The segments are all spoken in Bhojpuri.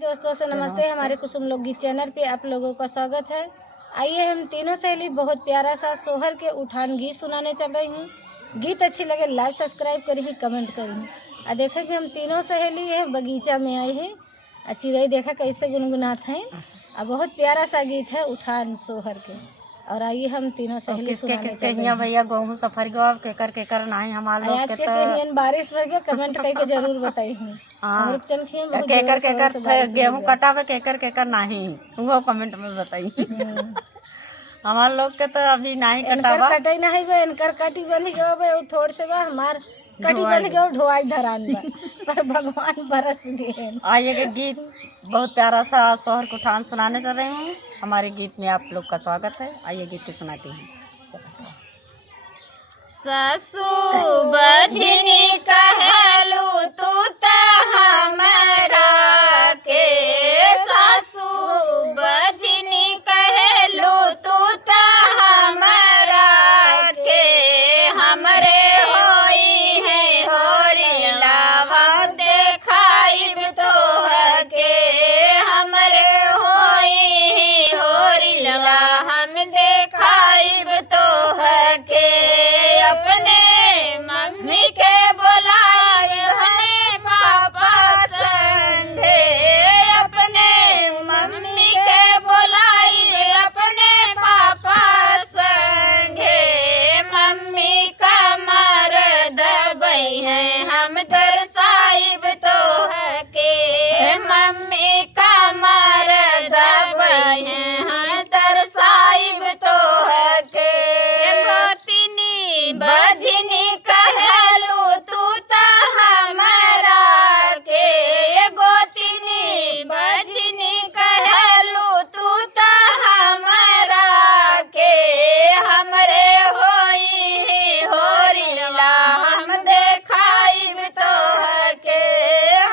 दोस्तों से नमस्ते। हमारे कुसुम लोकगीत चैनल पे आप लोगों का स्वागत है। आइए हम तीनों सहेली बहुत प्यारा सा सोहर के उठान गीत सुनाने चल रही हूँ। गीत अच्छी लगे लाइक सब्सक्राइब करिए, कमेंट करिए। और देखें कि हम तीनों सहेली है बगीचा में आए हैं। अच्छी रही देखा कैसे गुनगुनात हैं। और बहुत प्यारा सा गीत है उठान सोहर के। और आइए हम तीनों सहेली सुनाने चल रही हैं। भैया गेहूं सफर गो केकर नहीं हमार लोग आज के हियन बारिश रह गया, कमेंट करके जरूर बताइए। हाँ केकर गेहूं कटावे केकर नहीं वो कमेंट में बताइए। हमार लोग के तो अभी नहीं कटावा कटाई नहीं बे, इनकर कटी बंध गयो बे थोड़ से बा हमार कटी बंध गयो ढोआई धरान बा पर भगवान बरस दिए। आइए के गीत बहुत प्यारा सा सोहर को ठान सुनाने चल रही हूँ। हमारे गीत में आप लोग का स्वागत है। आइए गीत को सुनाती हूँ। सासू बजनी कहलू तू त हमरा के, सासू बजनी कहलू तू त हमरा के, हमरे होई है होरिलावा देखाइब तोहके, हमरे होई है होरिलावा हम देखाइब तोहके, अपने मम्मी के बोलाए हने पापा संगे, अपने मम्मी के बोलाए अपने पापा संगे, मम्मी का मर दबई है हम दर्शाइब तोहके, मम्मी का मर दबई है हम दर्शाइब तोहके, बजनी कहलू तू त हमरा के, गोतिनी बजनी कहलू तू त हमरा के, हमरे होई होरिला हम देखाइब तोहके,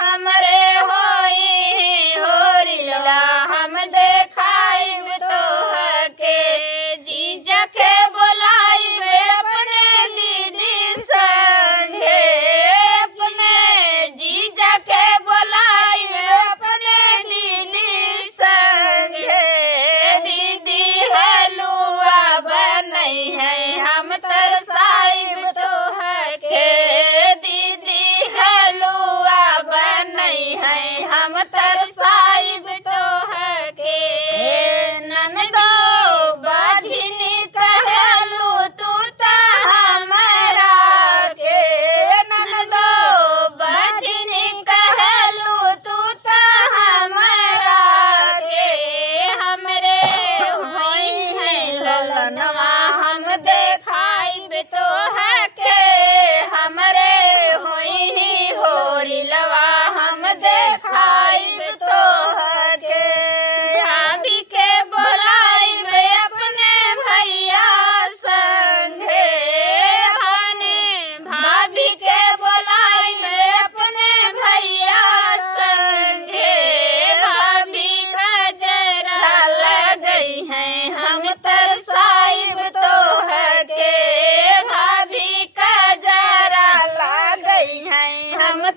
हमरे होई होरिला हम देखाइब तोहके, जीजा के बोलाइब अपने दीदी संगे, अपने जीजा के बोलाइब अपने दीदी संगे, दीदी हलुआ बनई है हम तरसाइब तोहके, दीदी हलुआ बनई है हम तरसाइब तोहके, ननदो बजनी कहलू तू त हमरा के, ननदो बजनी कहलू तू त हमरा के, हमरे होई है ललनवा हम देखाइब तोहके, हमरे होई होरिलवा हम देखाइब तोहके, भाभी के बोलाइब अपने भैया संगे, भाभी के बोलाइब अपने भैया संगे, भाभी का जरा लगई है हम तरसाइब तोहके, भाभी का जरा लगई है हम